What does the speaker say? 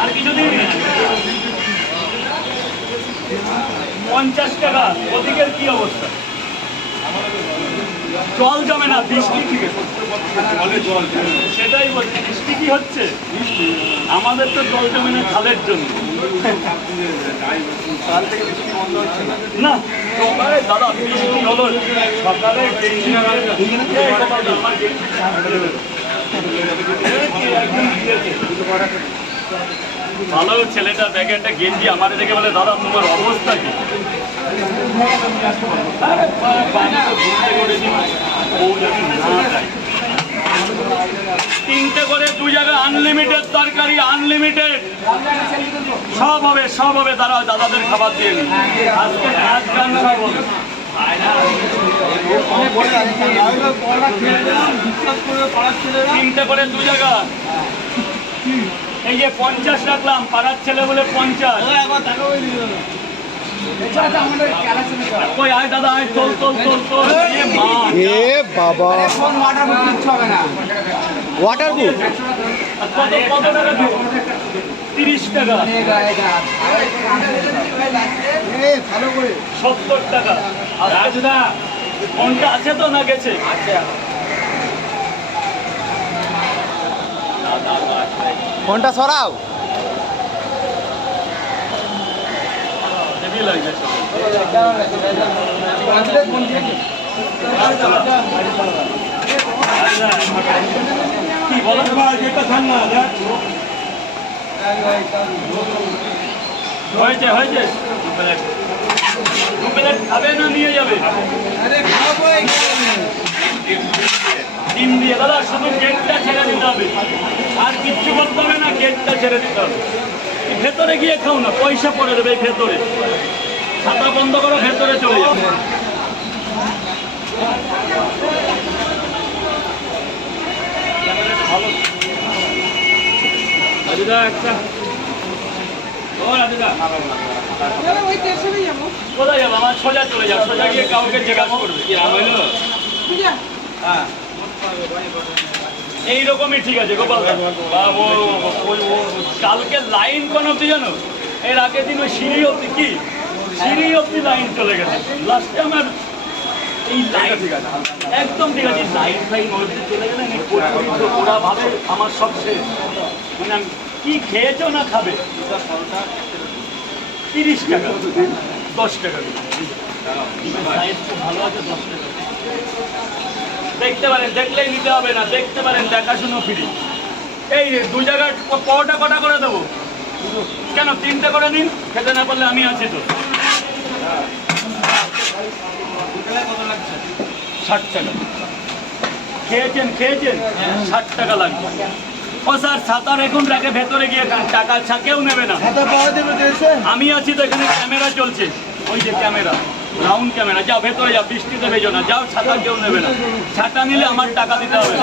আর কিছু দিইনি। পঞ্চাশ টাকা, ওদিকের কি অবস্থা? জল জমে না, বৃষ্টি কি? সেটাই বলছি, বৃষ্টি কি হচ্ছে? আমাদের তো জল জমে না খালের জন্য। না দাদা, বৃষ্টি হলো, সকালে ভালো ছেলেটা ব্যাগে একটা গেঞ্জি আমার দেখে বলে, দাদা, তোমার অবস্থা কি। তিনটে করে দু জায়গায় আনলিমিটেড তরকারি আনলিমিটেড সব হবে সব হবে। তারা দাদাদের খাবার দিয়ে নি। গান সব হবে। তিনটে করে দু জায়গা। এই যে পঞ্চাশ রাখলাম পাড়ার ছেলে বলে পঞ্চাশ। কই আয় দাদা আয় তোল তোল তোল তোল। এ মা। এ বাবা। ওয়াটার বুক কত কত টাকা দেবো? তিরিশ টাকা। সত্তর টাকা। আর রাজদা ফোনটা আছে তো না গেছে? ফোনটা সরাও? কি বলো হয়েছে হয়েছে। দু প্লেট। খাবে না নিয়ে যাবে। ডিম দিয়ে দাদা শুধু গেটটা ছেড়ে দিতে হবে। আর কিচ্ছু করতে হবে না গেটটা ছেড়ে দিতে হবে। ভেতরে গিয়ে খাও না পয়সা পড়ে দেবে ভেতরে। ছাতা বন্ধ করো ভেতরে চলে যাবে রাজুদা একটা। ও রাজুদা কোথায় যাব? আমার সোজা চলে যাও সোজা গিয়ে কাউকে জিজ্ঞাসা করবে। কি বুঝা এইরকমই ঠিক আছে গোপাল কালকে লাইন কোন অব্দি জানো? এর আগের দিন ওই সিঁড়ি অব্দি কি? সিঁড়ি অব্দি লাইন চলে গেছে। লাস্টে আমার এই লাইন একদম ঠিক আছে লাইন ফাইন অব্দি চলে গেলে ওরা ভাবে আমার সব শেষ। মানে কি খেয়েছো না খাবে? তিরিশ টাকা। দশ টাকা। ভালো আছে দশ টাকা। দেখতে পারেন দেখলেই নিতে হবে না দেখতে পারেন দেখাশুনো ফ্রি এই দু জায়গায় ক- কটা করে দেবো? কেন তিনটে করে দিন? খেতে না পারলে আমি আছি তো। ষাট টাকা। খেয়েছেন খেয়েছেন? ষাট টাকা লাগবে। ও স্যার সাঁতার এখন রাখে ভেতরে গিয়ে টাকা ছা কেউ নেবে না। আমি আছি তো এখানে ক্যামেরা চলছে। ওই যে ক্যামেরা। রাউন্ড ক্যামেরা যাও, ভেতরে যাও বৃষ্টিতে ভেজো না, যাও, ছাতা কেউ নেবে না। ছাতা নিলে আমার টাকা দিতে হবে।